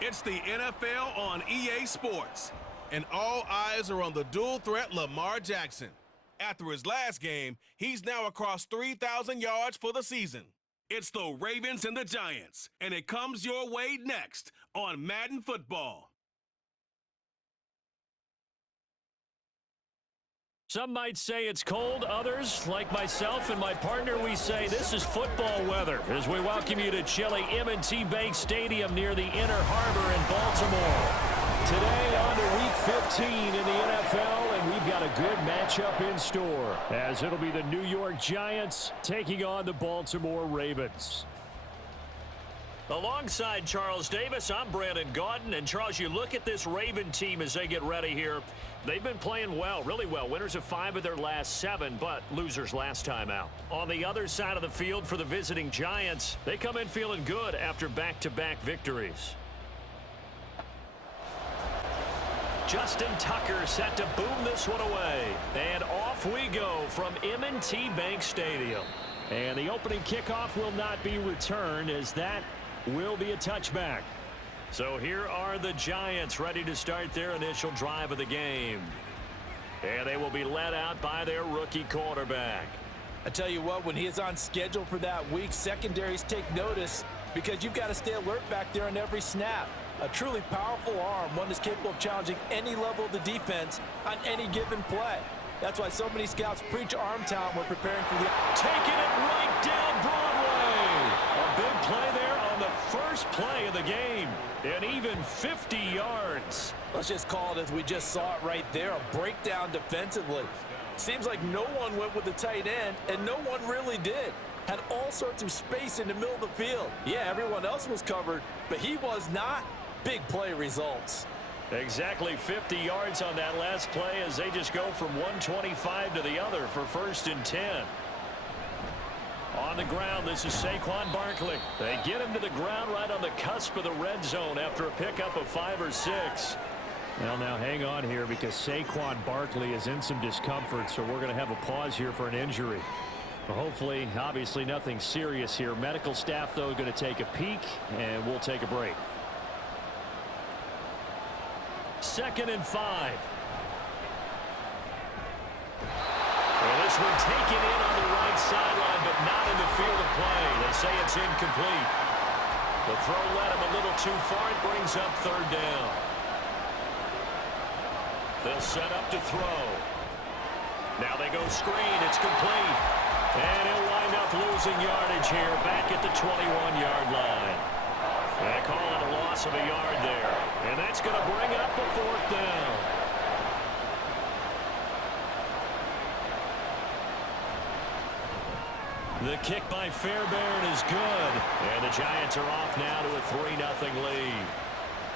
It's the NFL on EA Sports, and all eyes are on the dual threat Lamar Jackson. After his last game, he's now across 3,000 yards for the season. It's the Ravens and the Giants, and it comes your way next on Madden Football. Some might say it's cold. Others, like myself and my partner, we say this is football weather as we welcome you to chilly M&T Bank Stadium near the Inner Harbor in Baltimore. Today on to Week 15 in the NFL, and we've got a good matchup in store as it'll be the New York Giants taking on the Baltimore Ravens. Alongside Charles Davis, I'm Brandon Gaudin. And Charles, you look at this Raven team as they get ready here. They've been playing well, really well. Winners of 5 of their last 7, but losers last time out. On the other side of the field for the visiting Giants, they come in feeling good after back-to-back victories. Justin Tucker set to boom this one away. And off we go from M&T Bank Stadium. And the opening kickoff will not be returned as that will be a touchback. So here are the Giants ready to start their initial drive of the game. And they will be led out by their rookie quarterback. I tell you what, when he is on schedule for that week, secondaries take notice because you've got to stay alert back there on every snap. A truly powerful arm, one that's capable of challenging any level of the defense on any given play. That's why so many scouts preach arm talent when preparing for the... Taking it right down Broadway. A big play there on the first play of the game. And even 50 yards. Let's just call it as we just saw it right there. A breakdown defensively. Seems like no one went with the tight end, and no one really did. Had all sorts of space in the middle of the field. Yeah, everyone else was covered, but he was not. Big play results. Exactly 50 yards on that last play as they just go from 125 to the other for 1st and 10. On the ground, this is Saquon Barkley. They get him to the ground right on the cusp of the red zone after a pickup of 5 or 6. Well, now hang on here because Saquon Barkley is in some discomfort, so we're going to have a pause here for an injury. Well, hopefully, obviously nothing serious here. Medical staff, though, going to take a peek, and we'll take a break. 2nd and 5. Well, this one taken in on the right sideline, but not in the field of play. They say it's incomplete. The throw led him a little too far. It brings up 3rd down. They'll set up to throw. Now they go screen. It's complete. And he'll wind up losing yardage here back at the 21-yard line. They call it a loss of a yard there. And that's going to bring up the 4th down. The kick by Fairbairn is good. And the Giants are off now to a 3-0 lead.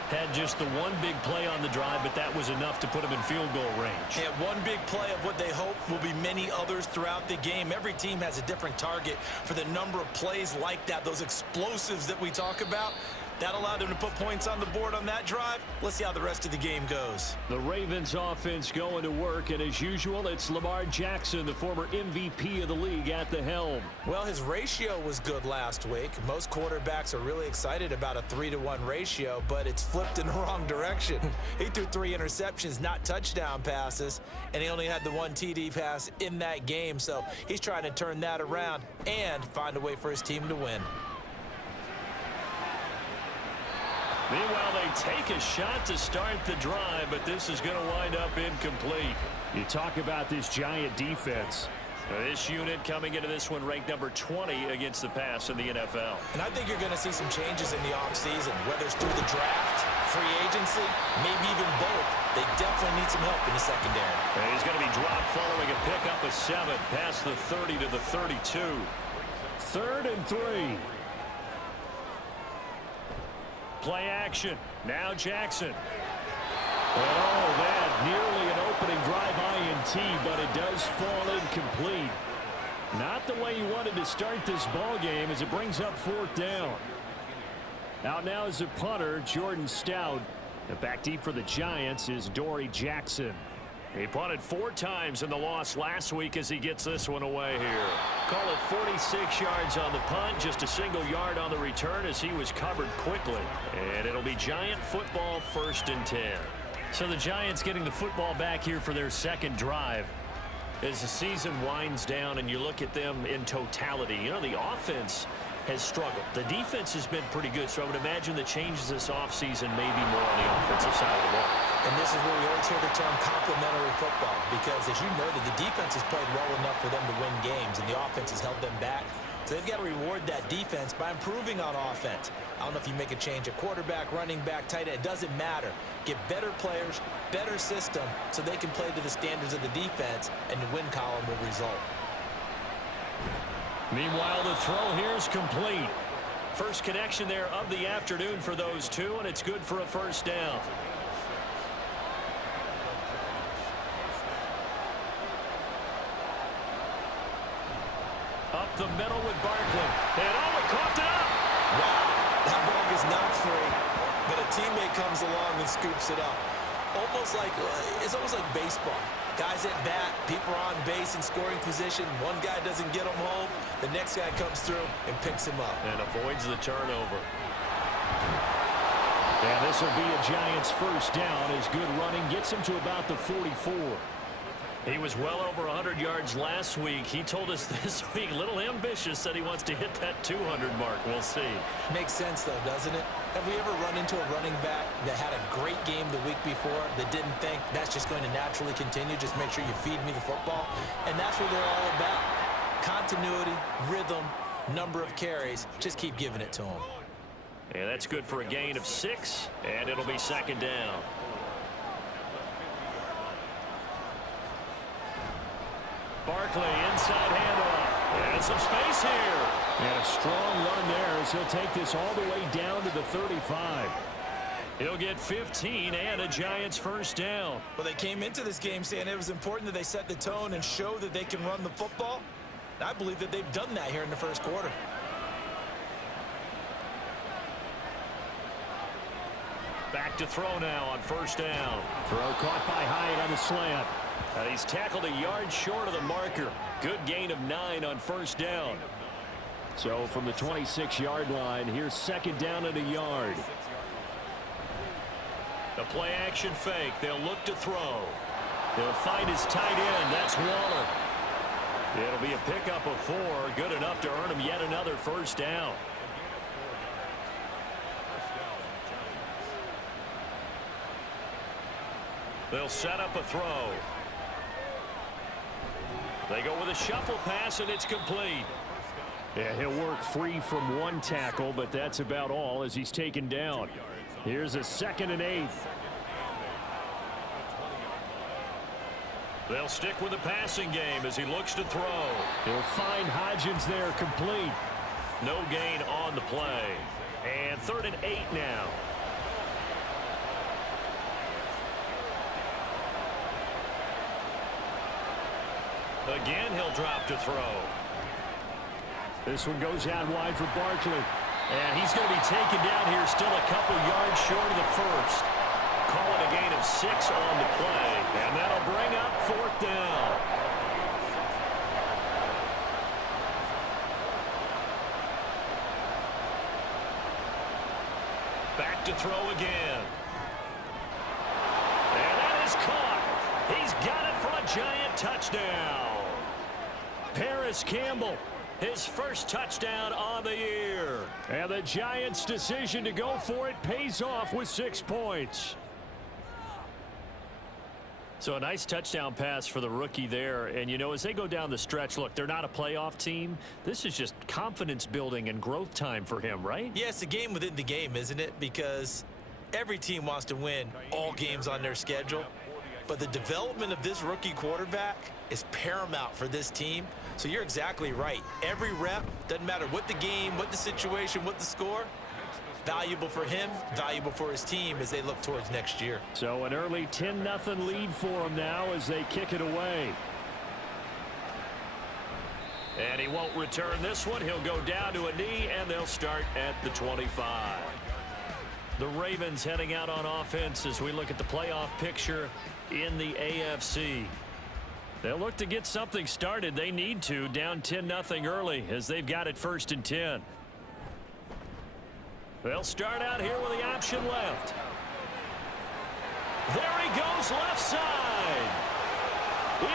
Had just the one big play on the drive, but that was enough to put them in field goal range. Yeah, one big play of what they hope will be many others throughout the game. Every team has a different target for the number of plays like that, those explosives that we talk about. That allowed them to put points on the board on that drive. Let's see how the rest of the game goes. The Ravens offense going to work, and as usual, it's Lamar Jackson, the former MVP of the league, at the helm. Well, his ratio was good last week. Most quarterbacks are really excited about a 3-to-1 ratio, but it's flipped in the wrong direction. He threw 3 interceptions, not touchdown passes, and he only had the 1 TD pass in that game. So he's trying to turn that around and find a way for his team to win. Meanwhile, they take a shot to start the drive, but this is going to wind up incomplete. You talk about this Giant defense. This unit coming into this one ranked number 20 against the pass in the NFL. And I think you're going to see some changes in the offseason, whether it's through the draft, free agency, maybe even both. They definitely need some help in the secondary. And he's going to be dropped following a pickup of 7 past the 30 to the 32. 3rd and 3. Play action. Now Jackson. Oh, that nearly an opening drive INT, but it does fall incomplete. Not the way he wanted to start this ball game as it brings up 4th down. Out now is the punter, Jordan Stout. And back deep for the Giants is Dory Jackson. He punted 4 times in the loss last week as he gets this one away here. Call it 46 yards on the punt, just a single yard on the return as he was covered quickly. And it'll be Giant football, 1st and 10. So the Giants getting the football back here for their second drive. As the season winds down and you look at them in totality, you know, the offense has struggled. The defense has been pretty good, so I would imagine the changes this offseason may be more on the offensive side of the ball. And this is where we always hear the term complementary football, because as you noted, the defense has played well enough for them to win games, and the offense has held them back. So they've got to reward that defense by improving on offense. I don't know if you make a change at quarterback, running back, tight end. It doesn't matter. Get better players, better system, so they can play to the standards of the defense, and the win column will result. Meanwhile, the throw here is complete. First connection there of the afternoon for those two, and it's good for a 1st down. Up the middle with Barkley. And oh, he coughed it up. Wow, that ball is not free, but a teammate comes along and scoops it up. It's almost like baseball. Guys at bat, people are on base in scoring position. One guy doesn't get him home. The next guy comes through and picks him up. And avoids the turnover. And this will be a Giants 1st down as good running gets him to about the 44. He was well over 100 yards last week. He told us this week, a little ambitious, said he wants to hit that 200 mark. We'll see. Makes sense, though, doesn't it? Have we ever run into a running back that had a great game the week before that didn't think that's just going to naturally continue? Just make sure you feed me the football. And that's what they're all about. Continuity, rhythm, number of carries. Just keep giving it to them. And that's good for a gain of 6, and it'll be 2nd down. Barkley, inside handoff. And some space here. And a strong run there as he'll take this all the way down to the 35. He'll get 15 and a Giants 1st down. Well, they came into this game saying it was important that they set the tone and show that they can run the football. And I believe that they've done that here in the 1st quarter. Back to throw now on 1st down. Throw caught by Hyatt on the slant. And he's tackled a yard short of the marker. Good gain of 9 on 1st down. So from the 26-yard line, here's 2nd down and a yard. The play action fake. They'll look to throw. They'll find his tight end. That's Waller. It'll be a pickup of 4. Good enough to earn him yet another 1st down. They'll set up a throw. They go with a shuffle pass, and it's complete. Yeah, he'll work free from 1 tackle, but that's about all as he's taken down. Here's a 2nd and 8. They'll stick with the passing game as he looks to throw. He'll find Hodgins there complete. No gain on the play. And 3rd and 8 now. Again, he'll drop to throw. This one goes out wide for Barkley. And he's going to be taken down here, still a couple yards short of the 1st. Call it a gain of 6 on the play. And that'll bring up 4th down. Back to throw again. And that is caught. He's got it for a Giant touchdown. Paris Campbell, his 1st touchdown on the year. And the Giants' decision to go for it pays off with 6 points. So a nice touchdown pass for the rookie there. And, you know, as they go down the stretch, look, they're not a playoff team. This is just confidence building and growth time for him, right? Yeah, it's a game within the game, isn't it? Because every team wants to win all games on their schedule. But the development of this rookie quarterback is paramount for this team. So you're exactly right. Every rep, doesn't matter what the game, what the situation, what the score, valuable for him, valuable for his team as they look towards next year. So an early 10-0 lead for him now as they kick it away. And he won't return this one. He'll go down to a knee, and they'll start at the 25. The Ravens heading out on offense as we look at the playoff picture in the AFC. They'll look to get something started. They need to, down 10-0 early as they've got it 1st and 10. They'll start out here with the option left. There he goes, left side.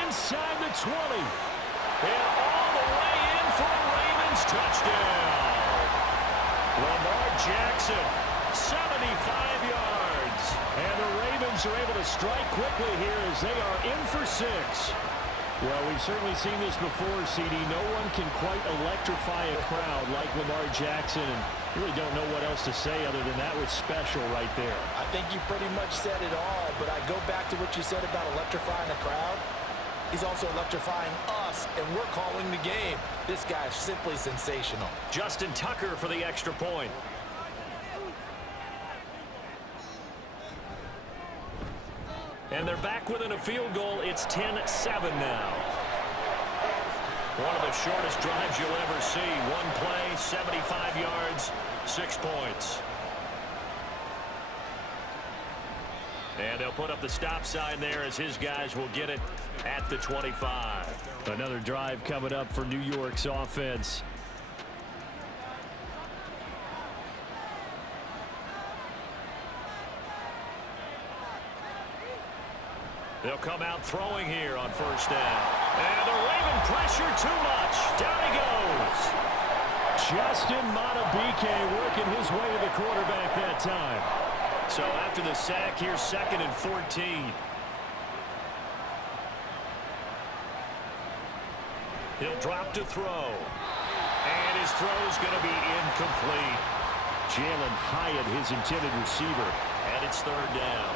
Inside the 20. And all the way in for a Ravens touchdown. Lamar Jackson, 75 yards. And the Ravens are able to strike quickly here as they are in for 6. Well, we've certainly seen this before, CD. No one can quite electrify a crowd like Lamar Jackson, and really don't know what else to say other than that was special right there. I think you pretty much said it all, but I go back to what you said about electrifying a crowd. He's also electrifying us, and we're calling the game. This guy is simply sensational. Justin Tucker for the extra point. And they're back within a field goal. It's 10-7 now. One of the shortest drives you'll ever see. One play, 75 yards, 6 points. And they'll put up the stop sign there as his guys will get it at the 25. Another drive coming up for New York's offense. They'll come out throwing here on 1st down. And the Raven pressure too much. Down he goes. Justin Madubuike working his way to the quarterback that time. So after the sack, here's 2nd and 14. He'll drop to throw. And his throw's going to be incomplete. Jalen Hyatt, his intended receiver. And it's 3rd down.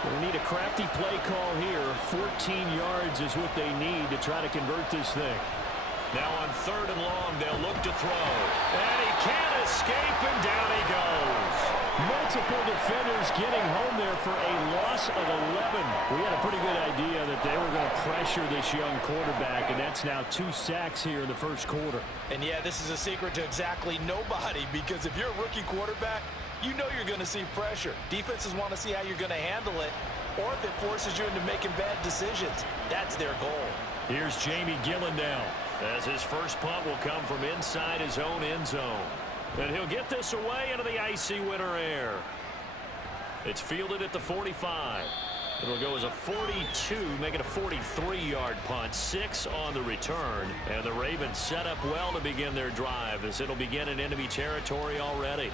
They need a crafty play call here. 14 yards is what they need to try to convert this thing. Now on 3rd and long, they'll look to throw. And he can't escape, and down he goes. Multiple defenders getting home there for a loss of 11. We had a pretty good idea that they were going to pressure this young quarterback, and that's now 2 sacks here in the 1st quarter. And yeah, this is a secret to exactly nobody, because if you're a rookie quarterback, you know you're going to see pressure. Defenses want to see how you're going to handle it, or if it forces you into making bad decisions. That's their goal. Here's Jamie Gillen now, as his first punt will come from inside his own end zone. And he'll get this away into the icy winter air. It's fielded at the 45. It'll go as a 42, make it a 43-yard punt. 6 on the return. And the Ravens set up well to begin their drive, as it'll begin in enemy territory already.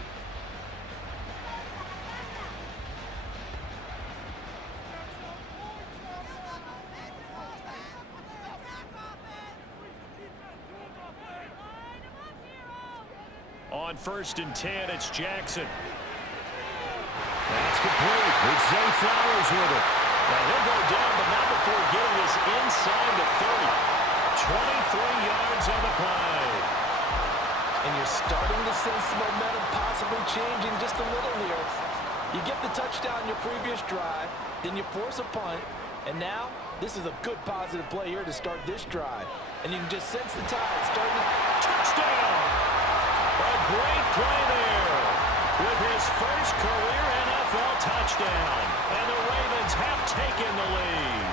On 1st and 10, it's Jackson. That's complete. It's Zay Flowers with it. Now he'll go down, but not before getting this inside the 30. 23 yards on the play. And you're starting to sense the momentum possibly changing just a little here. You get the touchdown in your previous drive, then you force a punt, and now this is a good positive play here to start this drive. And you can just sense the tide starting to... Touchdown! A great play there with his first career NFL touchdown. And the Ravens have taken the lead.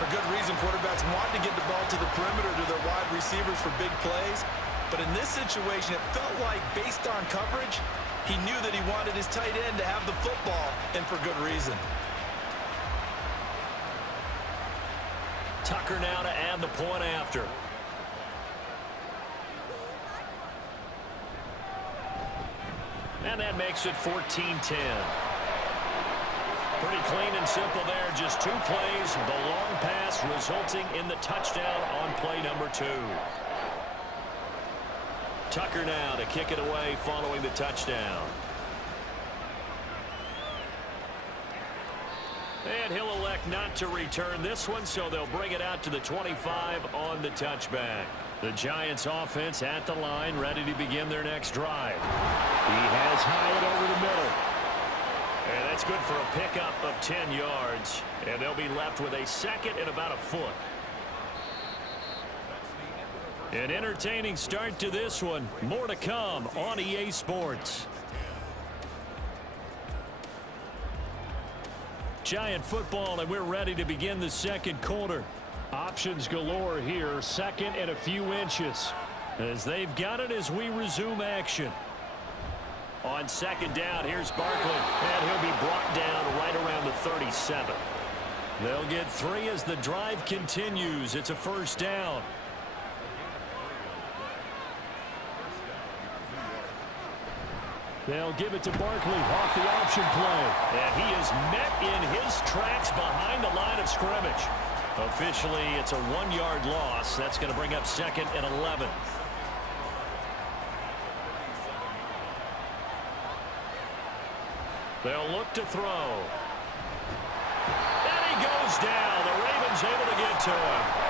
For good reason, quarterbacks want to get the ball to the perimeter to their wide receivers for big plays. But in this situation, it felt like, based on coverage, he knew that he wanted his tight end to have the football, and for good reason. Tucker now to add the point after. And that makes it 14-10. Pretty clean and simple there. Just 2 plays. The long pass resulting in the touchdown on play number 2. Tucker now to kick it away following the touchdown. And he'll elect not to return this one, so they'll bring it out to the 25 on the touchback. The Giants offense at the line, ready to begin their next drive. He has Hyatt over the middle. And that's good for a pickup of 10 yards. And they'll be left with a 2nd and about a foot. An entertaining start to this one. More to come on EA Sports. Giant football, and we're ready to begin the second quarter. Options galore here, second and a few inches. As they've got it as we resume action. On second down, here's Barkley, and he'll be brought down right around the 37. They'll get 3 as the drive continues. It's a first down. They'll give it to Barkley off the option play. And he is met in his tracks behind the line of scrimmage. Officially, it's a 1-yard loss. That's going to bring up second and 11. They'll look to throw. And he goes down. The Ravens able to get to him.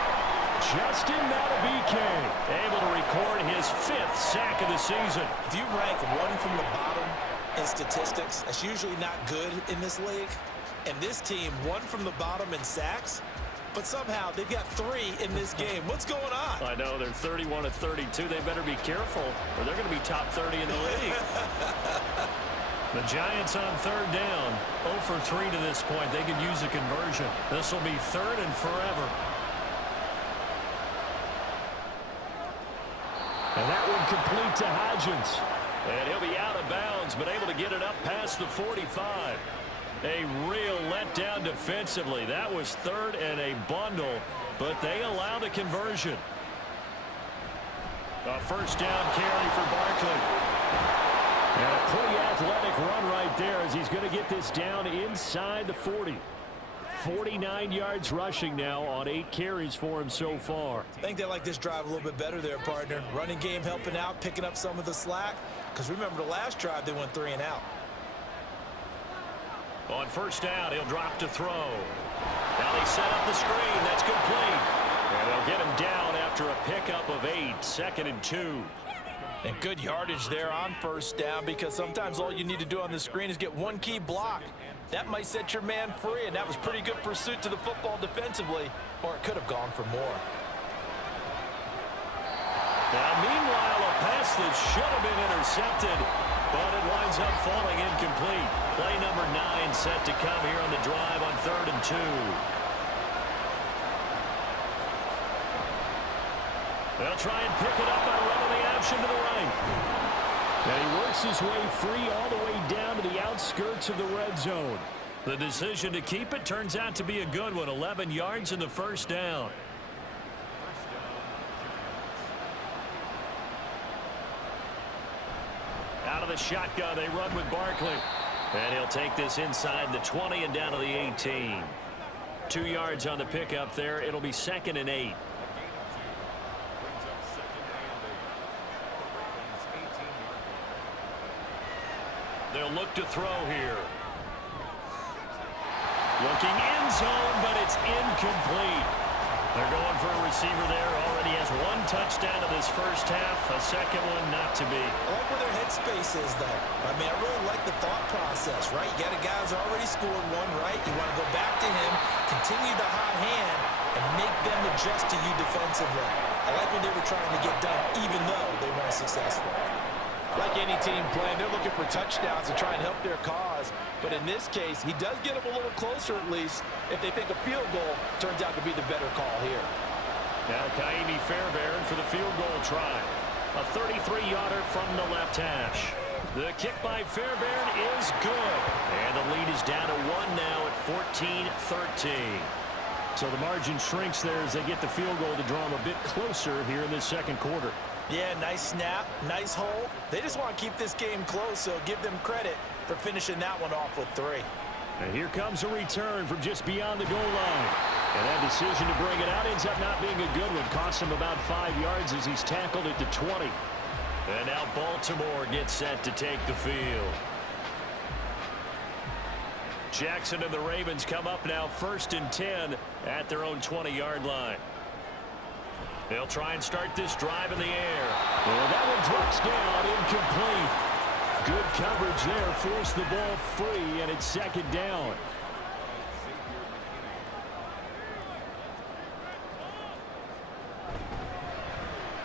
Justin Madubuike able to record his 5th sack of the season. If you rank 1 from the bottom in statistics, that's usually not good in this league. And this team, 1 from the bottom in sacks, but somehow they've got 3 in this game. What's going on? I know, they're 31 of 32. They better be careful, or they're going to be top 30 in the league. The Giants on third down, 0 for 3 to this point. They could use a conversion. This will be 3rd and forever. And that one complete to Hodgins. And he'll be out of bounds, but able to get it up past the 45. A real letdown defensively. That was 3rd and a bundle, but they allow the conversion. A first down carry for Barkley. And a pretty athletic run right there as he's going to get this down inside the 40. 49 yards rushing now on 8 carries for him so far. I think they like this drive a little bit better there, partner. Running game helping out, picking up some of the slack. Because remember the last drive, they went 3 and out. On first down, he'll drop to throw. Now they set up the screen. That's complete. And they'll get him down after a pickup of 8. 2nd and 2. And good yardage there on first down, because sometimes all you need to do on the screen is get 1 key block. That might set your man free, and that was pretty good pursuit to the football defensively, or it could have gone for more. Now, meanwhile, a pass that should have been intercepted, but it winds up falling incomplete. Play number 9 set to come here on the drive on 3rd and 2. They'll try and pick it up by running the option to the right. And he works his way free all the way down to the outskirts of the red zone. The decision to keep it turns out to be a good one. 11 yards in the first down. Out of the shotgun, they run with Barkley. And he'll take this inside the 20 and down to the 18. 2 yards on the pickup there. It'll be 2nd and 8. They'll look to throw here. Looking end zone, but it's incomplete. They're going for a receiver there. Already has 1 touchdown in this first half. A second one not to be. I like where their headspace is, though. I mean, I really like the thought process, right? You got a guy who's already scored 1, right? You want to go back to him, continue the hot hand, and make them adjust to you defensively. I like what they were trying to get done, even though they weren't successful. Like any team playing, they're looking for touchdowns to try and help their cause. But in this case, he does get them a little closer at least if they think a field goal turns out to be the better call here. Now QB Fairbairn for the field goal try. A 33-yarder from the left hash. The kick by Fairbairn is good. And the lead is down to 1 now at 14-13. So the margin shrinks there as they get the field goal to draw them a bit closer here in this second quarter. Yeah, nice snap, nice hold. They just want to keep this game close, so give them credit for finishing that one off with 3. And here comes a return from just beyond the goal line. And that decision to bring it out ends up not being a good one. Costs him about 5 yards as he's tackled at the 20. And now Baltimore gets set to take the field. Jackson and the Ravens come up now 1st and 10 at their own 20-yard line. They'll try and start this drive in the air. Well, that one drops down, incomplete. Good coverage there, forced the ball free, and it's 2nd down.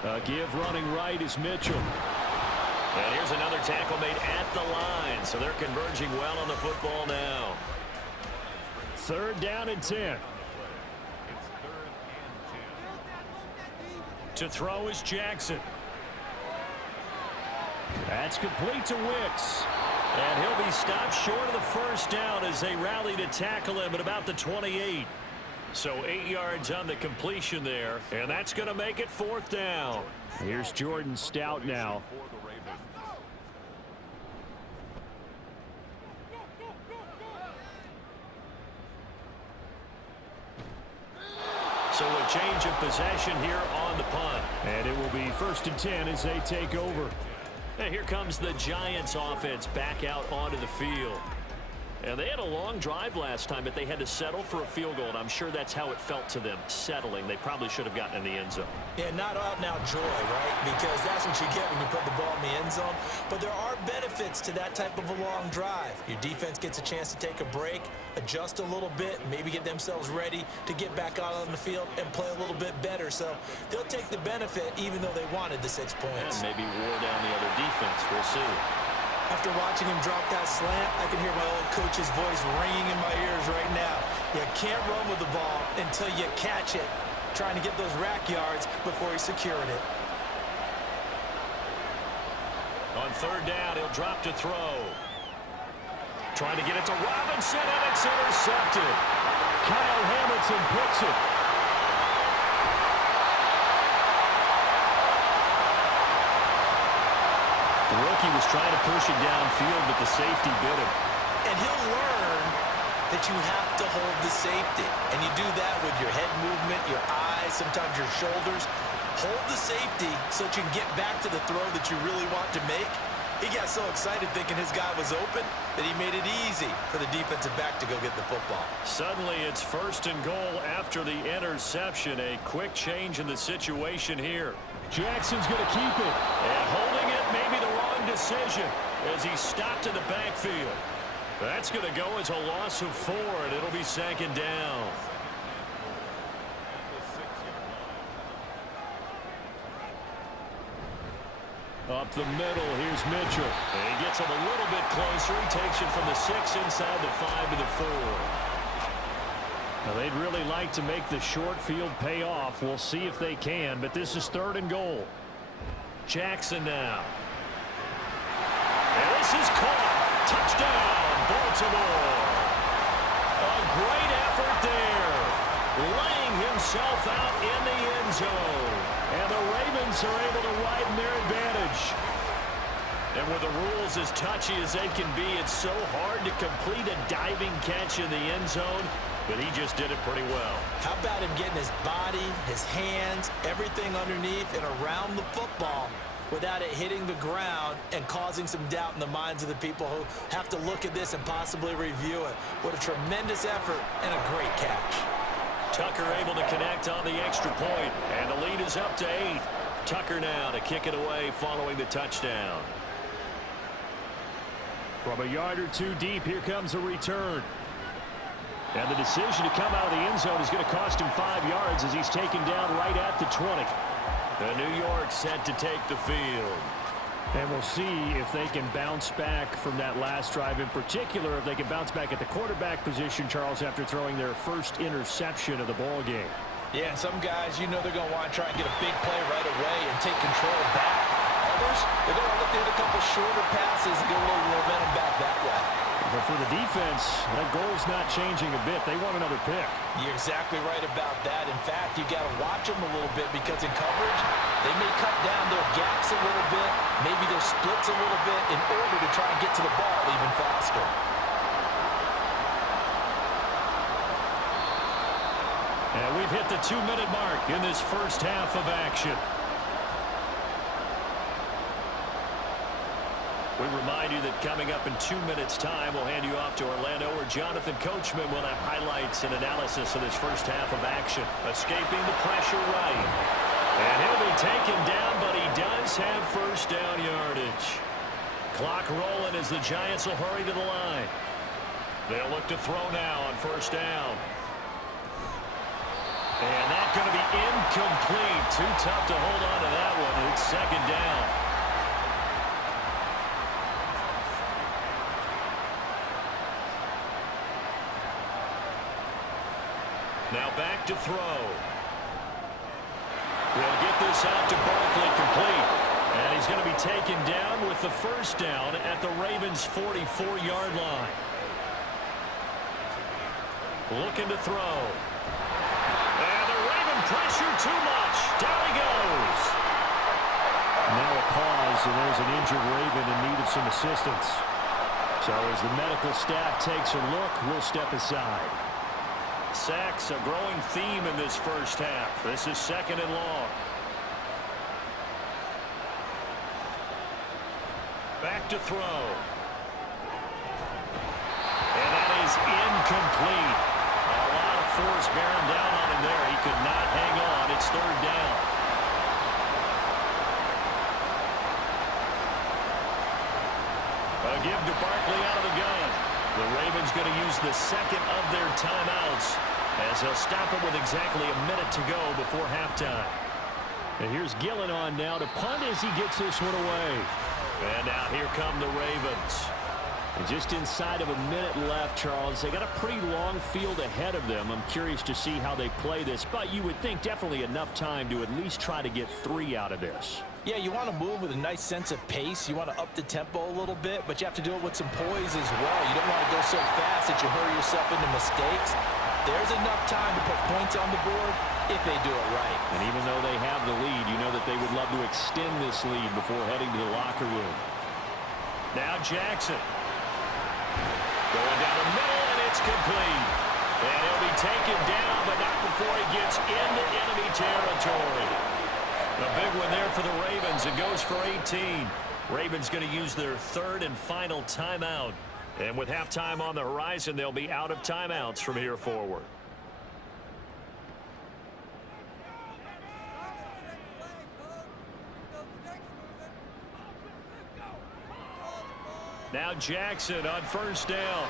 A give running right is Micheal. And here's another tackle made at the line, so they're converging well on the football now. 3rd down and 10. To throw is Jackson. That's complete to Wicks. And he'll be stopped short of the 1st down as they rally to tackle him at about the 28. So 8 yards on the completion there, and that's going to make it 4th down. Here's Jordan Stout now. So a change of possession here on the punt. And it will be 1st and 10 as they take over. And here comes the Giants offense back out onto the field. And they had a long drive last time, but they had to settle for a field goal, and I'm sure that's how it felt to them, settling. They probably should have gotten in the end zone. Yeah, not out and out joy, right? Because that's what you get when you put the ball in the end zone. But there are benefits to that type of a long drive. Your defense gets a chance to take a break, adjust a little bit, maybe get themselves ready to get back out on the field and play a little bit better. So they'll take the benefit even though they wanted the 6 points. And maybe wore down the other defense. We'll see. After watching him drop that slant, I can hear my old coach's voice ringing in my ears right now. You can't run with the ball until you catch it, trying to get those rack yards before he secured it. On 3rd down, he'll drop to throw. Trying to get it to Robinson, and it's intercepted. Kyle Hamilton picks it. The rookie was trying to push it downfield, but the safety bit him. And he'll learn that you have to hold the safety. And you do that with your head movement, your eyes, sometimes your shoulders. Hold the safety so that you can get back to the throw that you really want to make. He got so excited thinking his guy was open that he made it easy for the defensive back to go get the football. Suddenly it's 1st and goal after the interception. A quick change in the situation here. Jackson's going to keep it. And holding it may be the wrong decision as he stopped in the backfield. That's going to go as a loss of 4, and it'll be 2nd down. Up the middle, here's Mitchell. And he gets him a little bit closer. He takes it from the 6 inside the 5 to the 4. Now, they'd really like to make the short field pay off. We'll see if they can, but this is 3rd and goal. Jackson now. And this is caught. Touchdown, Baltimore. A great effort there. Laying himself out in the end zone. And the Ravens are able to widen their advantage. And with the rules as touchy as they can be, it's so hard to complete a diving catch in the end zone. But he just did it pretty well. How about him getting his body, his hands, everything underneath and around the football without it hitting the ground and causing some doubt in the minds of the people who have to look at this and possibly review it. What a tremendous effort and a great catch. Tucker able to connect on the extra point, and the lead is up to 8. Tucker now to kick it away following the touchdown. From a yard or 2 deep, here comes a return. And the decision to come out of the end zone is going to cost him 5 yards as he's taken down right at the 20. The New York set to take the field. And we'll see if they can bounce back from that last drive. In particular, if they can bounce back at the quarterback position, Charles, after throwing their first interception of the ball game. Yeah, and some guys, you know they're going to want to try and get a big play right away and take control back. Others, they're going to look to hit a couple shorter passes and get a little momentum back that way. But for the defense, that goal's not changing a bit. They want another pick. You're exactly right about that. In fact, you got to watch them a little bit because in coverage, they may cut down their gaps a little bit, maybe their splits a little bit in order to try and get to the ball even faster. And we've hit the 2-minute mark in this first half of action. We remind you that coming up in 2 minutes' time, we'll hand you off to Orlando, where Jonathan Coachman will have highlights and analysis of this first half of action. Escaping the pressure right. And he'll be taken down, but he does have first down yardage. Clock rolling as the Giants will hurry to the line. They'll look to throw now on first down. And that's going to be incomplete. Too tough to hold on to that one. It's 2nd down. Now back to throw. They'll get this out to Barkley, complete. And he's going to be taken down with the first down at the Ravens' 44-yard line. Looking to throw. And the Raven pressure too much. Down he goes. Now a pause, and there's an injured Raven in need of some assistance. So as the medical staff takes a look, we'll step aside. Sacks, a growing theme in this first half. This is 2nd and long. Back to throw. And that is incomplete. A lot of force bearing down on him there. He could not hang on. It's 3rd down. A give to Barkley out of the gun. The Ravens going to use the 2nd of their timeouts as they'll stop it with exactly a minute to go before halftime. And here's Gillen on now to punt as he gets this one away. And now here come the Ravens. And just inside of a minute left, Charles. They got a pretty long field ahead of them. I'm curious to see how they play this, but you would think definitely enough time to at least try to get 3 out of this. Yeah, you want to move with a nice sense of pace. You want to up the tempo a little bit, but you have to do it with some poise as well. You don't want to go so fast that you hurry yourself into mistakes. There's enough time to put points on the board if they do it right. And even though they have the lead, you know that they would love to extend this lead before heading to the locker room. Now Jackson. Going down the middle, and it's complete. And he'll be taken down, but not before he gets into enemy territory. A big one there for the Ravens. It goes for 18. Ravens going to use their 3rd and final timeout. And with halftime on the horizon, they'll be out of timeouts from here forward. Now Jackson on 1st down.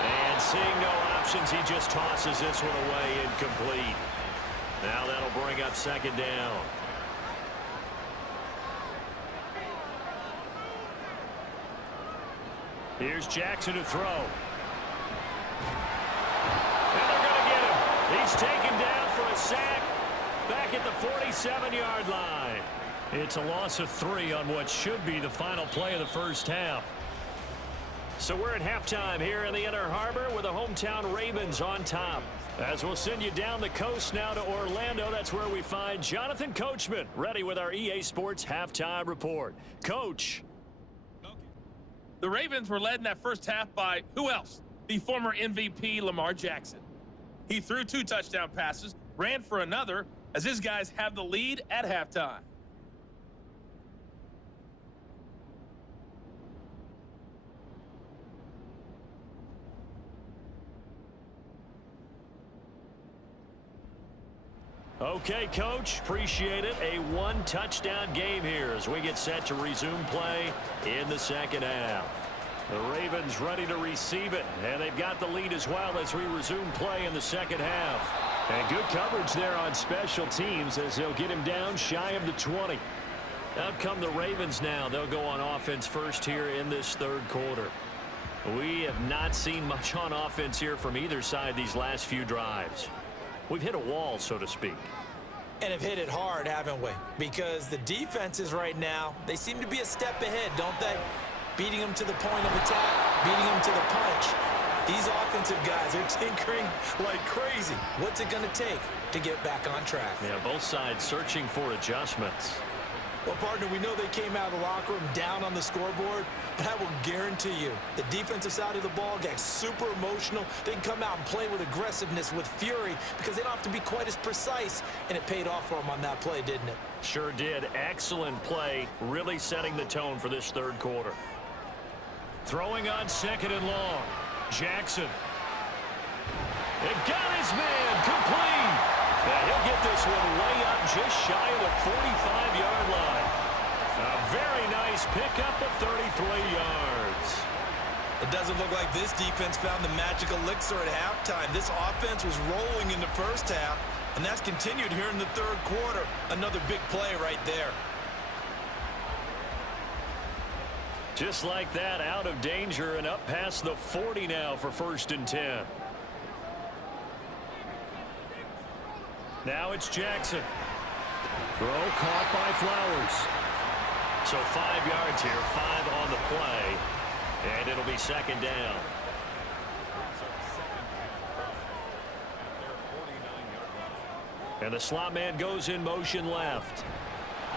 And seeing no options, he just tosses this one away, incomplete. Now that'll bring up 2nd down. Here's Jackson to throw. And they're going to get him. He's taken down for a sack back at the 47-yard line. It's a loss of 3 on what should be the final play of the first half. So we're at halftime here in the Inner Harbor with the hometown Ravens on top. As we'll send you down the coast now to Orlando, that's where we find Jonathan Coachman ready with our EA Sports halftime report. Coach. The Ravens were led in that first half by who else? The former MVP Lamar Jackson. He threw 2 touchdown passes, ran for another, as his guys have the lead at halftime. Okay, Coach, appreciate it. A 1-touchdown game here as we get set to resume play in the 2nd half. The Ravens ready to receive it, and they've got the lead as well as we resume play in the 2nd half. And good coverage there on special teams as they'll get him down shy of the 20. Out come the Ravens now. They'll go on offense first here in this 3rd quarter. We have not seen much on offense here from either side these last few drives. We've hit a wall, so to speak. And have hit it hard, haven't we? Because the defenses right now, they seem to be a step ahead, don't they? Beating them to the point of attack, beating them to the punch. These offensive guys are tinkering like crazy. What's it going to take to get back on track? Yeah, both sides searching for adjustments. Well, partner, we know they came out of the locker room down on the scoreboard, but I will guarantee you the defensive side of the ball got super emotional. They can come out and play with aggressiveness, with fury, because they don't have to be quite as precise, and it paid off for them on that play, didn't it? Sure did. Excellent play, really setting the tone for this 3rd quarter. Throwing on 2nd and long. Jackson. It got his man complete. And he'll get this one way up just shy of the 45-yard line. A very nice pickup of 33 yards. It doesn't look like this defense found the magic elixir at halftime. This offense was rolling in the first half, and that's continued here in the 3rd quarter. Another big play right there. Just like that, out of danger and up past the 40 now for 1st and 10. Now it's Jackson. Throw caught by Flowers. So 5 yards here, 5 on the play, and it'll be 2nd down. And the slot man goes in motion left.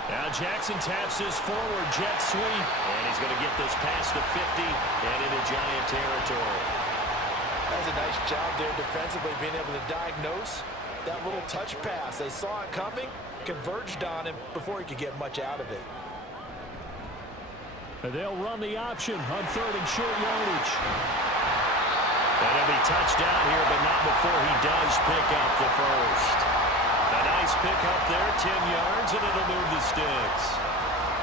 Now Jackson taps this forward jet sweep, and he's going to get this past the 50 and into Giant territory. That's a nice job there defensively, being able to diagnose that little touch pass. They saw it coming, converged on him before he could get much out of it. And they'll run the option on 3rd and short yardage. And he'll be touchdown here, but not before he does pick up the first. A nice pickup there, 10 yards, and it'll move the sticks.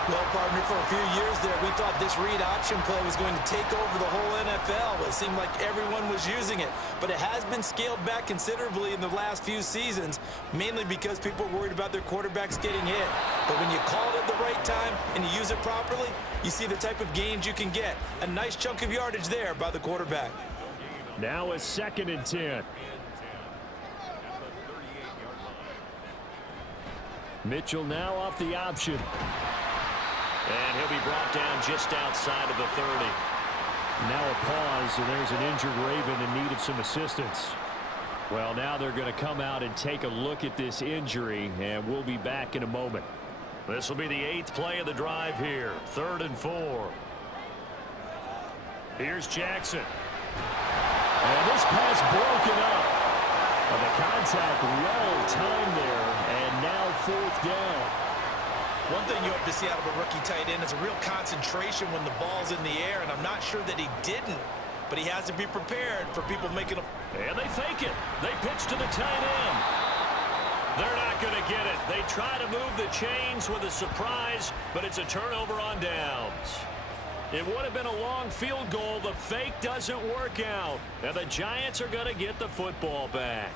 Well, partner, for a few years there, we thought this read option play was going to take over the whole NFL. It seemed like everyone was using it. But it has been scaled back considerably in the last few seasons, mainly because people are worried about their quarterbacks getting hit. But when you call it at the right time and you use it properly, you see the type of gains you can get. A nice chunk of yardage there by the quarterback. Now it's 2nd and 10. Mitchell now off the option. And he'll be brought down just outside of the 30. Now a pause, and there's an injured Raven in need of some assistance. Well, now they're going to come out and take a look at this injury, and we'll be back in a moment. This will be the 8th play of the drive here. 3rd and 4. Here's Jackson. And this pass broken up. And the contact well timed there, and now 4th down. One thing you hope to see out of a rookie tight end is a real concentration when the ball's in the air, and I'm not sure that he didn't, but he has to be prepared for people making a... And they fake it. They pitch to the tight end. They're not going to get it. They try to move the chains with a surprise, but it's a turnover on downs. It would have been a long field goal. The fake doesn't work out, and the Giants are going to get the football back.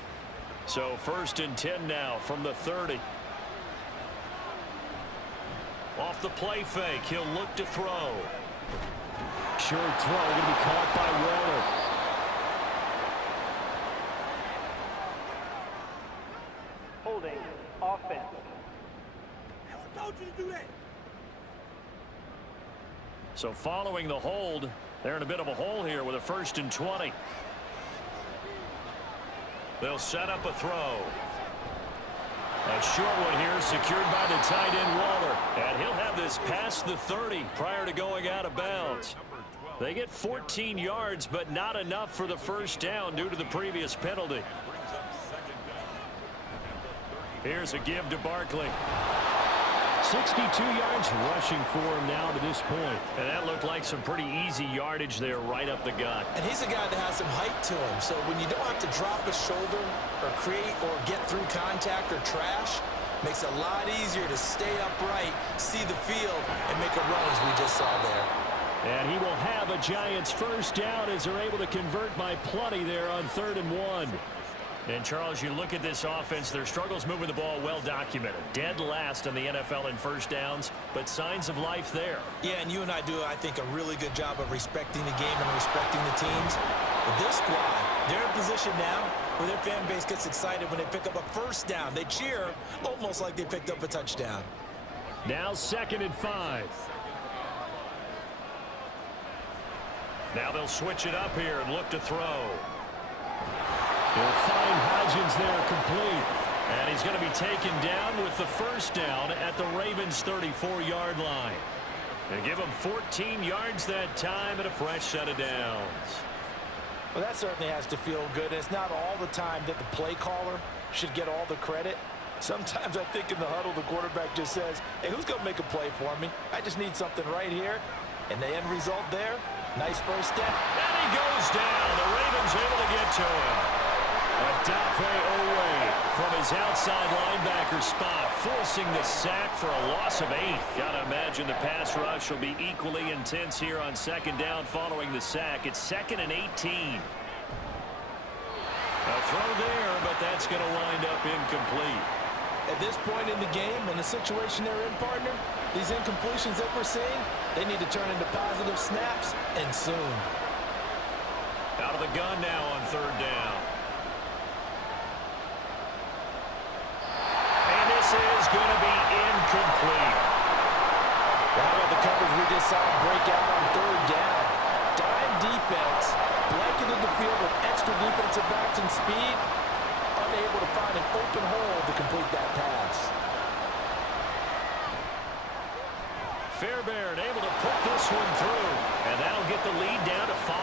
So 1st and 10 now from the 30. Off the play fake, he'll look to throw. Short throw, going to be caught by Waller. Holding offense. I told you to do that. So following the hold, they're in a bit of a hole here with a 1st and 20. They'll set up a throw. A short one here, secured by the tight end Waller. And he'll have this past the 30 prior to going out of bounds. They get 14 yards, but not enough for the 1st down due to the previous penalty. Here's a give to Barkley. 62 yards rushing for him now to this point. And that looked like some pretty easy yardage there right up the gut. And he's a guy that has some height to him, so when you don't have to drop a shoulder or create or get through contact or trash, makes it a lot easier to stay upright, see the field, and make a run as we just saw there. And he will have a Giants 1st down as they're able to convert by plenty there on 3rd and 1. And, Charles, you look at this offense, their struggles moving the ball well documented. Dead last in the NFL in 1st downs, but signs of life there. Yeah, and you and I do, I think, a really good job of respecting the game and respecting the teams. But this squad, they're in position now where their fan base gets excited when they pick up a 1st down. They cheer almost like they picked up a touchdown. Now 2nd and 5. Now they'll switch it up here and look to throw. He'll find Hodgins there complete. And he's going to be taken down with the 1st down at the Ravens' 34-yard line. They give him 14 yards that time and a fresh set of downs. Well, that certainly has to feel good. It's not all the time that the play caller should get all the credit. Sometimes I think in the huddle, the quarterback just says, hey, who's going to make a play for me? I just need something right here. And the end result there, nice 1st step. And he goes down. The Ravens able to get to him. Adafe Owe from his outside linebacker spot, forcing the sack for a loss of 8. Gotta imagine the pass rush will be equally intense here on 2nd down following the sack. It's 2nd and 18. A throw there, but that's going to wind up incomplete. At this point in the game and the situation they're in, partner, these incompletions that we're seeing, they need to turn into positive snaps, and soon. Out of the gun now on third down. And this is going to be incomplete. How about the coverage we just saw break out on third down? Dime defense, blanketed the field with extra defensive backs and speed, unable to find an open hole to complete that pass. Fairbairn able to put this one through, and that'll get the lead down to 5.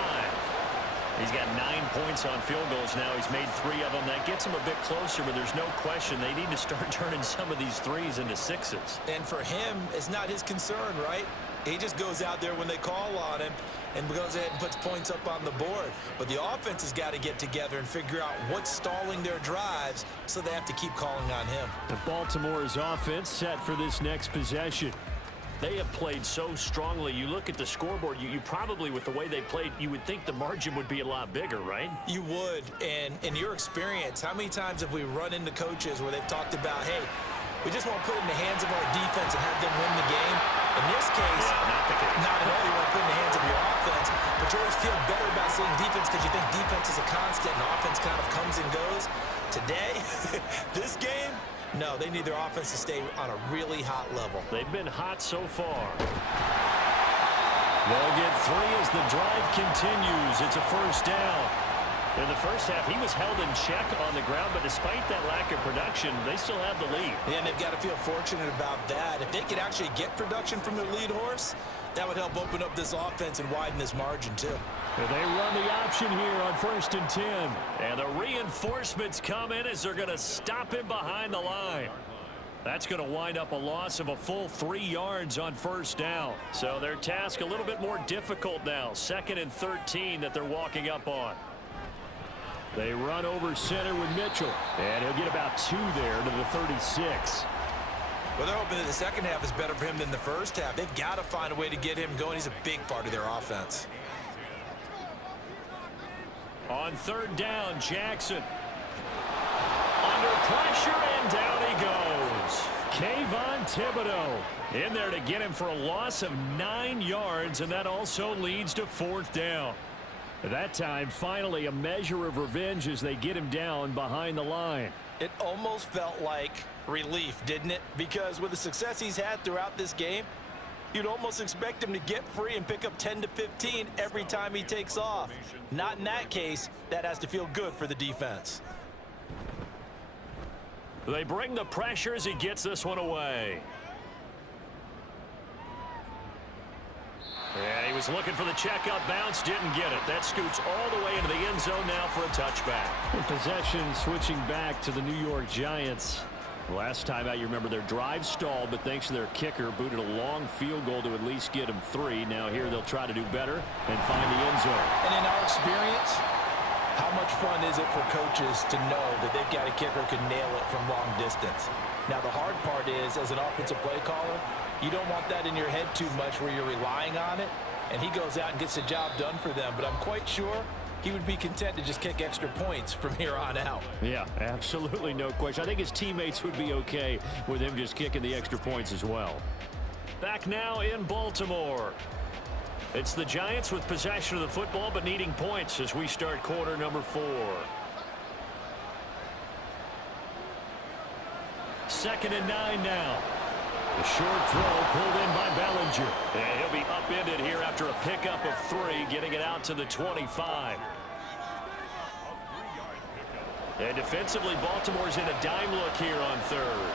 He's got 9 points on field goals now. He's made 3 of them. That gets him a bit closer, but there's no question they need to start turning some of these 3s into 6s. And for him, it's not his concern, right? He just goes out there when they call on him and goes ahead and puts points up on the board. But the offense has got to get together and figure out what's stalling their drives, so they have to keep calling on him. The Baltimore's offense set for this next possession. They have played so strongly. You look at the scoreboard, you probably, with the way they played, you would think the margin would be a lot bigger, right? You would. And in your experience, how many times have we run into coaches where they've talked about, hey, we just want to put it in the hands of our defense and have them win the game? In this case, not at all. You want to put it in the hands of your offense, but you always feel better about seeing defense because you think defense is a constant and offense kind of comes and goes. Today, this game, no, they need their offense to stay on a really hot level. They've been hot so far. They'll get 3 as the drive continues. It's a first down. In the first half, he was held in check on the ground, but despite that lack of production, they still have the lead. Yeah, and they've got to feel fortunate about that. If they could actually get production from their lead horse, that would help open up this offense and widen this margin, too. They run the option here on 1st and 10. And the reinforcements come in as they're going to stop him behind the line. That's going to wind up a loss of a full 3 yards on first down. So their task a little bit more difficult now. 2nd and 13 that they're walking up on. They run over center with Micheal. And he'll get about 2 there to the 36. Well, they're hoping that the second half is better for him than the first half. They've got to find a way to get him going. He's a big part of their offense. On third down, Jackson. Under pressure, and down he goes. Kayvon Thibodeau in there to get him for a loss of 9 yards, and that also leads to 4th down. At that time, finally a measure of revenge as they get him down behind the line. It almost felt like relief, didn't it? Because with the success he's had throughout this game, you'd almost expect him to get free and pick up 10 to 15 every time he takes off. Not in that case. That has to feel good for the defense. They bring the pressure as he gets this one away. Yeah, he was looking for the checkup bounce, didn't get it. That scoots all the way into the end zone now for a touchback. Possession switching back to the New York Giants. Last time out, you remember their drive stalled, but thanks to their kicker, booted a long field goal to at least get them 3. Now here they'll try to do better and find the end zone. And in our experience, how much fun is it for coaches to know that they've got a kicker who can nail it from long distance? Now, the hard part is, as an offensive play caller, you don't want that in your head too much where you're relying on it, and he goes out and gets the job done for them. But I'm quite sure he would be content to just kick extra points from here on out. Yeah, absolutely no question. I think his teammates would be okay with him just kicking the extra points as well. Back now in Baltimore. It's the Giants with possession of the football but needing points as we start quarter number 4. 2nd and 9 now. A short throw pulled in by Bellinger. And he'll be upended here after a pickup of 3, getting it out to the 25. And defensively, Baltimore's in a dime look here on 3rd.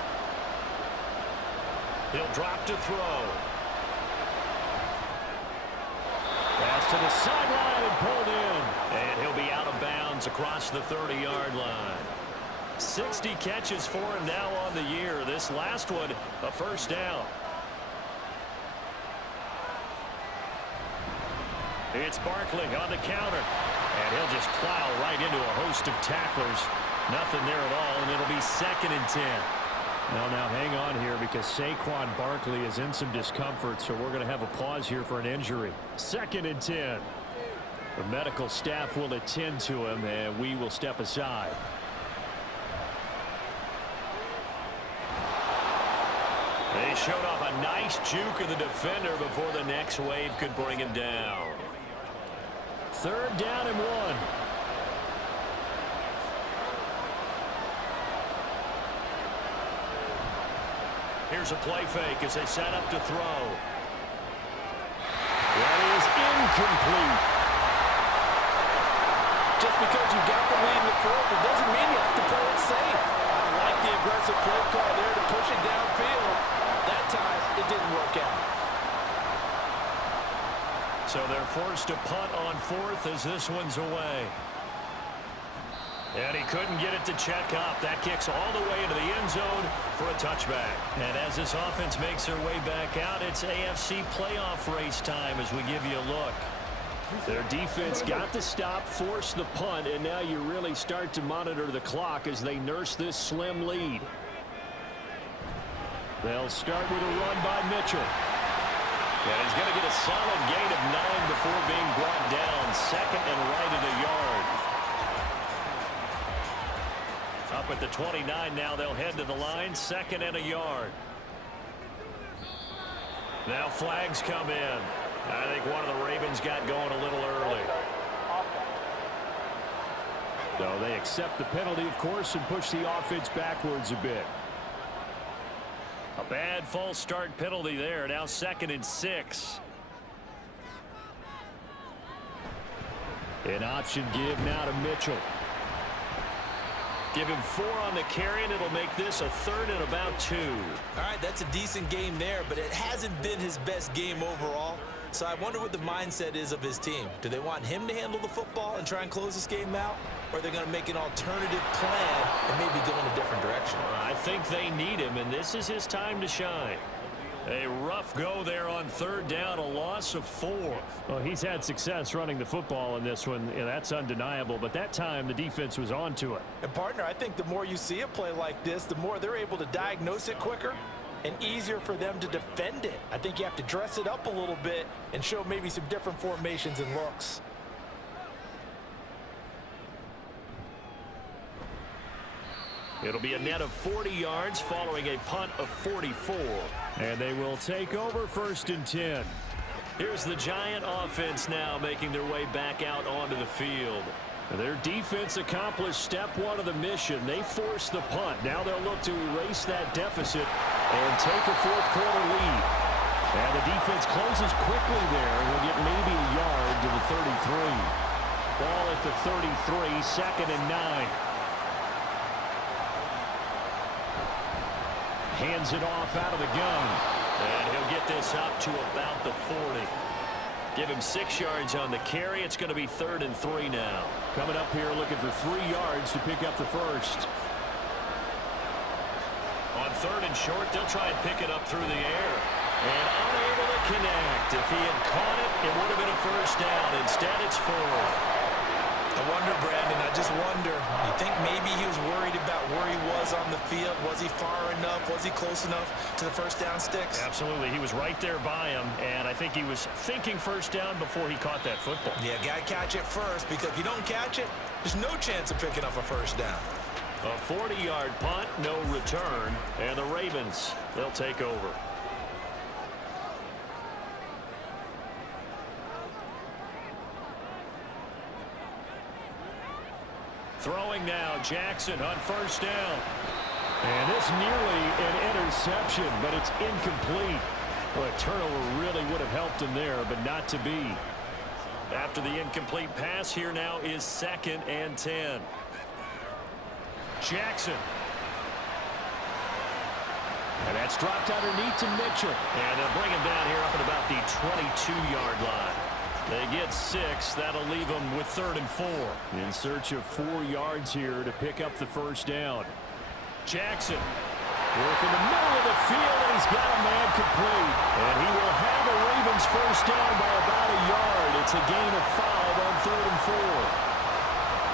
He'll drop to throw. Pass to the sideline and pulled in. And he'll be out of bounds across the 30-yard line. 60 catches for him now on the year. This last one, a first down. It's Barkley on the counter. And he'll just plow right into a host of tacklers. Nothing there at all, and it'll be 2nd and 10. Now hang on here because Saquon Barkley is in some discomfort, so we're going to have a pause here for an injury. 2nd and 10. The medical staff will attend to him, and we will step aside. They showed off a nice juke of the defender before the next wave could bring him down. 3rd down and 1. Here's a play fake as they set up to throw. That is incomplete. Just because you got the lead in the 4th, it doesn't mean you have to play it safe. I like the aggressive play call there to push it downfield. That time, it didn't work out. So they're forced to punt on 4th as this one's away. And he couldn't get it to check up. That kicks all the way into the end zone for a touchback. And as this offense makes their way back out, it's AFC playoff race time as we give you a look. Their defense got the stop, forced the punt, and now you really start to monitor the clock as they nurse this slim lead. They'll start with a run by Micheal. And he's going to get a solid gain of 9 before being brought down. 2nd and right at a yard. Up at the 29 now, they'll head to the line. 2nd and a yard. Now flags come in. I think one of the Ravens got going a little early. So they accept the penalty, of course, and push the offense backwards a bit. A bad false start penalty there. Now 2nd and 6. An option give now to Micheal. Give him 4 on the carry, and it'll make this a 3rd and about 2. All right, that's a decent game there, but it hasn't been his best game overall. So I wonder what the mindset is of his team. Do they want him to handle the football and try and close this game out? Or are they going to make an alternative plan and maybe go in a different direction? I think they need him, and this is his time to shine. A rough go there on 3rd down, a loss of 4. Well, he's had success running the football in this one, and that's undeniable. But that time, the defense was on to it. And, partner, I think the more you see a play like this, the more they're able to diagnose it quicker and easier for them to defend it. I think you have to dress it up a little bit and show maybe some different formations and looks. It'll be a net of 40 yards following a punt of 44. And they will take over 1st and 10. Here's the Giant offense now making their way back out onto the field. Their defense accomplished step 1 of the mission. They forced the punt. Now they'll look to erase that deficit and take a 4th quarter lead. And the defense closes quickly there. He'll get maybe a yard to the 33. Ball at the 33, 2nd and 9. Hands it off out of the gun. And he'll get this up to about the 40. Give him 6 yards on the carry. It's going to be 3rd and 3 now. Coming up here looking for 3 yards to pick up the 1st. On 3rd and short, they'll try and pick it up through the air. And unable to connect. If he had caught it, it would have been a 1st down. Instead, it's 4th. I wonder, Brandon, I just wonder, you think maybe he was worried about where he was on the field? Was he far enough? Was he close enough to the 1st down sticks? Absolutely. He was right there by him, and I think he was thinking 1st down before he caught that football. Yeah, got to catch it first, because if you don't catch it, there's no chance of picking up a 1st down. A 40-yard punt, no return, and the Ravens, they'll take over. Throwing now, Jackson on 1st down. And this nearly an interception, but it's incomplete. Well, a turnover really would have helped him there, but not to be. After the incomplete pass, here now is 2nd and 10. Jackson. And that's dropped underneath to Micheal. And they'll bring him down here up at about the 22-yard line. They get 6. That'll leave them with 3rd and 4. In search of 4 yards here to pick up the 1st down. Jackson. Work in the middle of the field, and he's got a man complete. And he will have the Ravens 1st down by about a yard. It's a gain of 5 on 3rd and 4.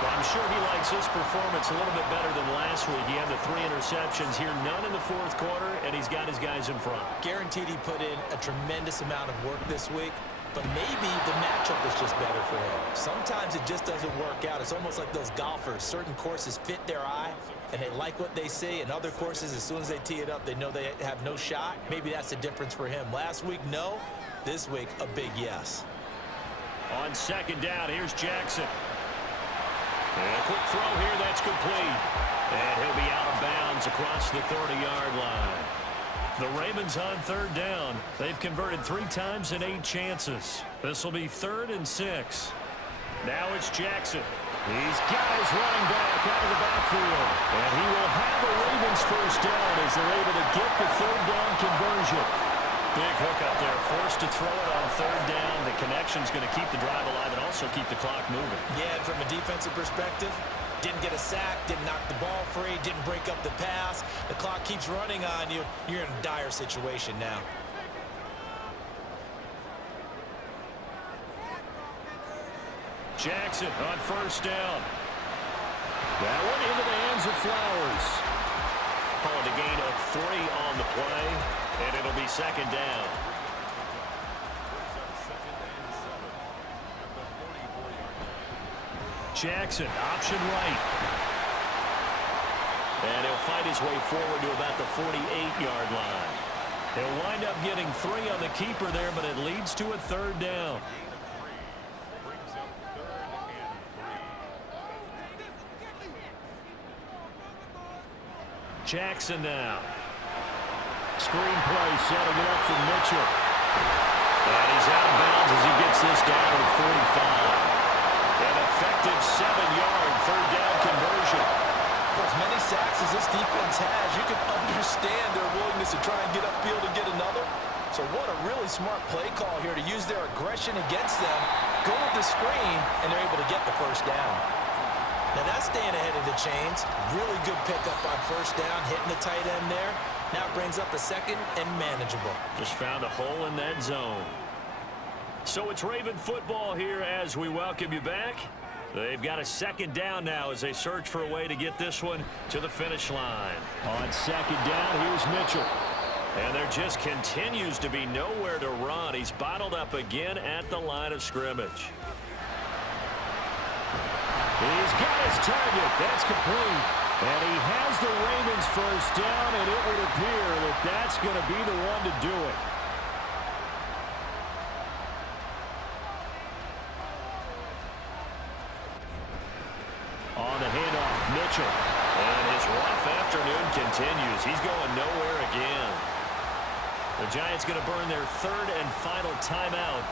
Well, I'm sure he likes his performance a little bit better than last week. He had the 3 interceptions here, none in the 4th quarter, and he's got his guys in front. Guaranteed he put in a tremendous amount of work this week. but maybe the matchup is just better for him. Sometimes it just doesn't work out. It's almost like those golfers. Certain courses fit their eye, and they like what they see. And other courses, as soon as they tee it up, they know they have no shot. Maybe that's the difference for him. Last week, no. This week, a big yes. On second down, here's Jackson. And a quick throw here, that's complete. And he'll be out of bounds across the 30-yard line. The Ravens on third down. They've converted 3 times in 8 chances. This will be 3rd and 6. Now it's Jackson. He's got his running back out of the backfield. And he will have a Ravens first down as they're able to get the 3rd down conversion. Big hook up there, forced to throw it on 3rd down. The connection's going to keep the drive alive and also keep the clock moving. Yeah, and from a defensive perspective, didn't get a sack, didn't knock the ball free, didn't break up the pass. The clock keeps running on you. You're in a dire situation now. Jackson on first down. That one into the hands of Flowers. Calling a gain of 3 on the play, and it'll be 2nd down. Jackson, option right. And he'll fight his way forward to about the 48-yard line. He'll wind up getting 3 on the keeper there, but it leads to a 3rd down. Jackson now. Screen play setting it up for Micheal. And he's out of bounds as he gets this down to 45. An effective 7-yard 3rd down conversion. For as many sacks as this defense has, you can understand their willingness to try and get upfield and get another. So what a really smart play call here to use their aggression against them, go with the screen, and they're able to get the first down. Now that's staying ahead of the chains. Really good pickup on first down, hitting the tight end there. Now it brings up a 2nd and manageable. Just found a hole in that zone. So it's Raven football here as we welcome you back. They've got a 2nd down now as they search for a way to get this one to the finish line. On 2nd down, here's Micheal. And there just continues to be nowhere to run. He's bottled up again at the line of scrimmage. He's got his target. That's complete. And he has the Ravens first down, and it would appear that that's going to be the one to do it. On the handoff, Micheal. And his rough afternoon continues. He's going nowhere again. The Giants going to burn their 3rd and final timeout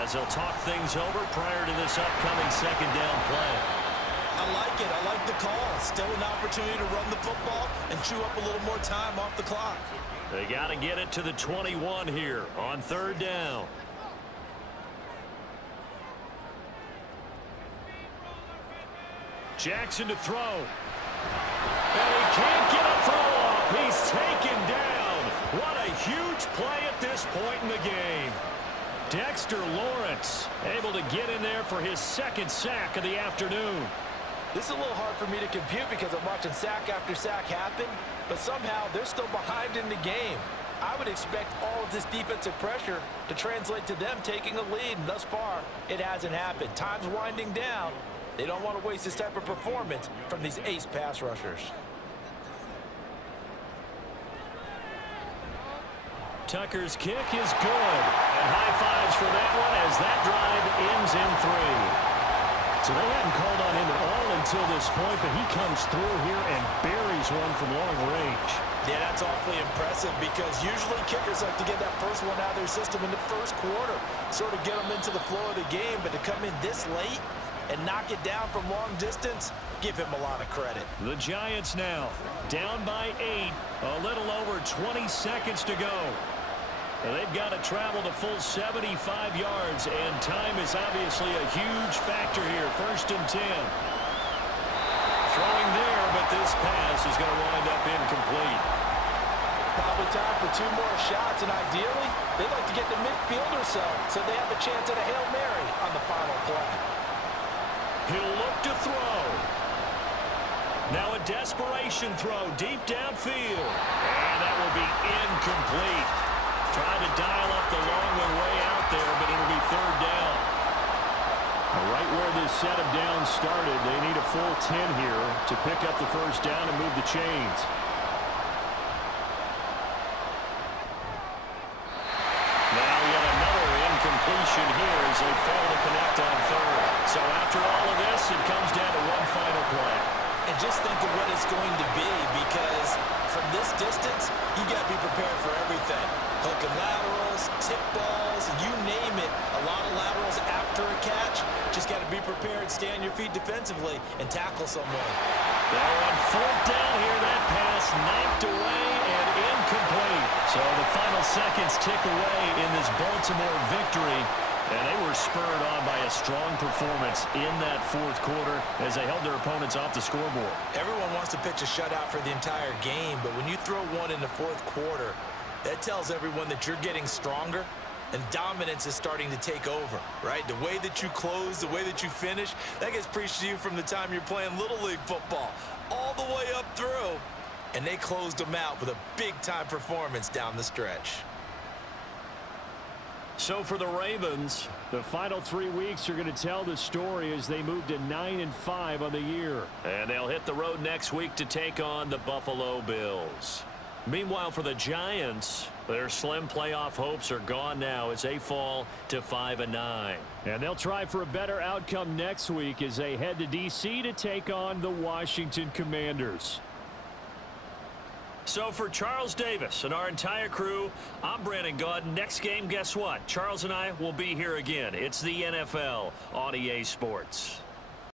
as they'll talk things over prior to this upcoming 2nd down play. I like it. I like the call. Still an opportunity to run the football and chew up a little more time off the clock. They got to get it to the 21 here on 3rd down. Jackson to throw. And he can't get a throw off. He's taken down. What a huge play at this point in the game. Dexter Lawrence able to get in there for his 2nd sack of the afternoon. This is a little hard for me to compute because I'm watching sack after sack happen, but somehow they're still behind in the game. I would expect all of this defensive pressure to translate to them taking a lead, and thus far, it hasn't happened. Time's winding down. They don't want to waste this type of performance from these ace pass rushers. Tucker's kick is good. And high fives for that one as that drive ends in 3. So they hadn't called on him at all until this point, but he comes through here and buries one from long range. Yeah, that's awfully impressive because usually kickers like to get that first one out of their system in the first quarter, sort of get them into the flow of the game, but to come in this late and knock it down from long distance, give him a lot of credit. The Giants now down by 8, a little over 20 seconds to go. They've got to travel the full 75 yards, and time is obviously a huge factor here. 1st and 10. Throwing there, but this pass is going to wind up incomplete. Probably time for 2 more shots, and ideally, they'd like to get to midfield or so they have a chance at a Hail Mary on the final play. He'll look to throw. Now a desperation throw deep downfield, and that will be incomplete. Trying to dial up the long one way out there, but it'll be 3rd game started. They need a full 10 here to pick up the first down and move the chains. Now yet another incompletion here as they fail to connect on third. So after all of this, it comes down to one final play. And just think of what it's going to be, because from this distance, you got to be prepared for everything. Hook and laterals, tip balls, you name it. A lot of laterals after a catch. Just got to be prepared, stay on your feet defensively, and tackle someone. They're on fourth down here. That pass knocked away and incomplete. So the final seconds tick away in this Baltimore victory. And they were spurred on by a strong performance in that fourth quarter as they held their opponents off the scoreboard. Everyone wants to pitch a shutout for the entire game, but when you throw one in the fourth quarter, that tells everyone that you're getting stronger and dominance is starting to take over, right? The way that you close, the way that you finish, that gets preached to you from the time you're playing Little League football all the way up through. And they closed them out with a big-time performance down the stretch. So for the Ravens, the final 3 weeks are going to tell the story as they move to 9-5 on the year. And they'll hit the road next week to take on the Buffalo Bills. Meanwhile, for the Giants, their slim playoff hopes are gone now as they fall to 5-9. And they'll try for a better outcome next week as they head to D.C. to take on the Washington Commanders. So for Charles Davis and our entire crew, I'm Brandon Gaudin. Next game, guess what? Charles and I will be here again. It's the NFL on EA Sports.